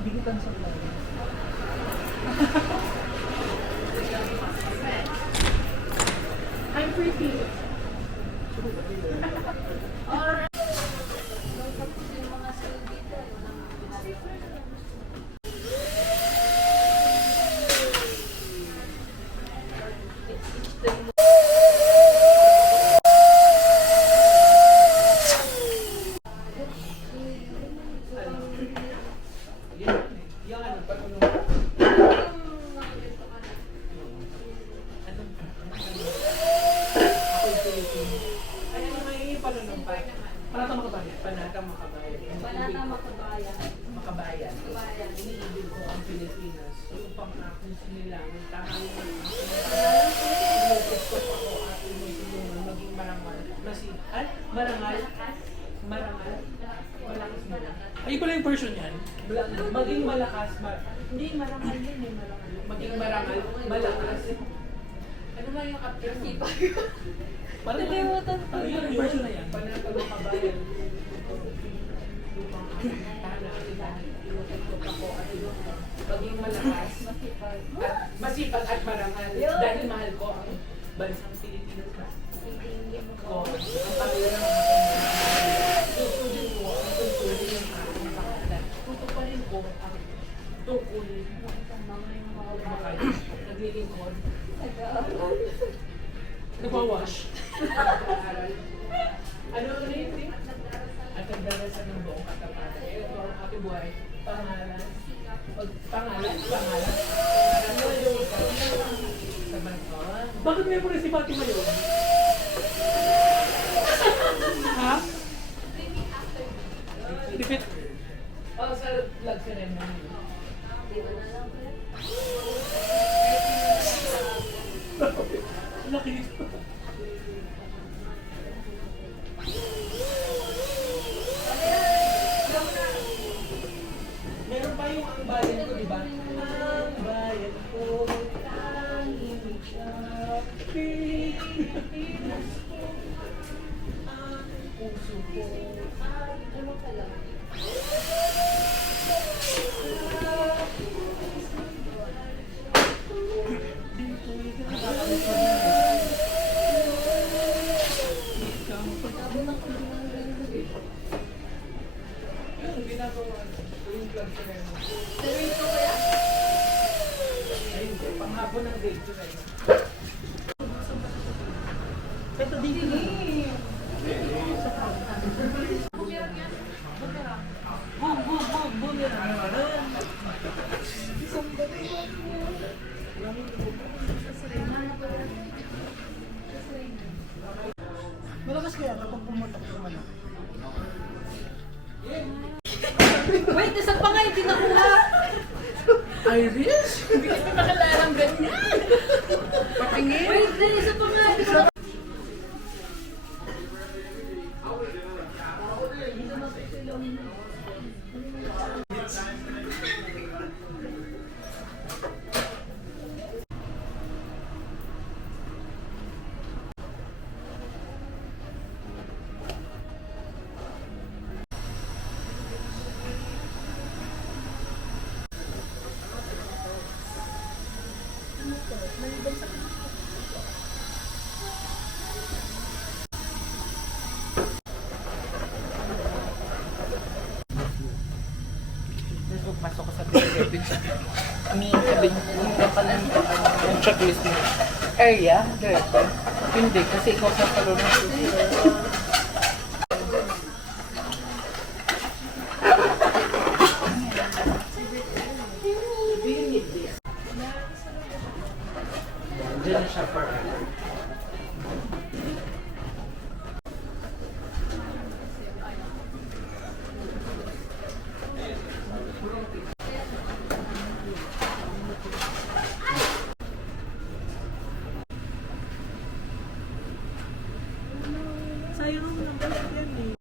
Dikitan sa vlog. I'm pretty. Panata Makabayan. Panata Makabayan. Panata Makabayan. Makabayan. Iniibig ko ang Pilipinas. Upang aking sinilangin. Tahanin ang aking inutos ko ako at inusulungan maging marangal. Marangal. Marangal. Malakas mo na. Ay, pala yung version yan. Maging malakas. Hindi, marangal yun eh. Marangal. Maging marangal. Malakas. Ano nga yung after sipa? Parang yung version na yan. Panata Makabayan. Lupang aking tana. Inutot ako at inutot. Maging malakas. Masipag at marangal. Dahil mahal ko ang bansang Pilipinas ba? Oo. Ang pamilya ng aking tutulin ko ang tutulin ng aking pangalan. Tutuparin ko ang tukul. Naglilingkod. Nagwawash. Ano ulit eh? At ang dalasan ng buong katapatan. Ito ang aking buhay. Pangalan. Pangalan. Sa banson. Bakit may pala si Fatima yun? Ha? Repeat. Oh, sa vlog ceremony. Laki nito. Meron pa yung ang bayan ko, di ba? Ang bayan ko, tanging siya, Pilipinas ko, ang puso ko, ay ano ka lang? Yung ginagawa ko yung vlog ceremony. Ayun, panghapon ng date ko na yun. Ito dito na. Malakas kaya kapag pumutok yung ano. Wait, isa pa nga yung tinakuha. Irish? Hindi ka nakalalang ganyan. Patingin. Wait, isa pa nga. Pasok ko sa Philippines. Sabi niyo pala yung checklist mo. Area? Diretso? Hindi, kasi ikaw sa palo ng susunod. Diyan na siya forever.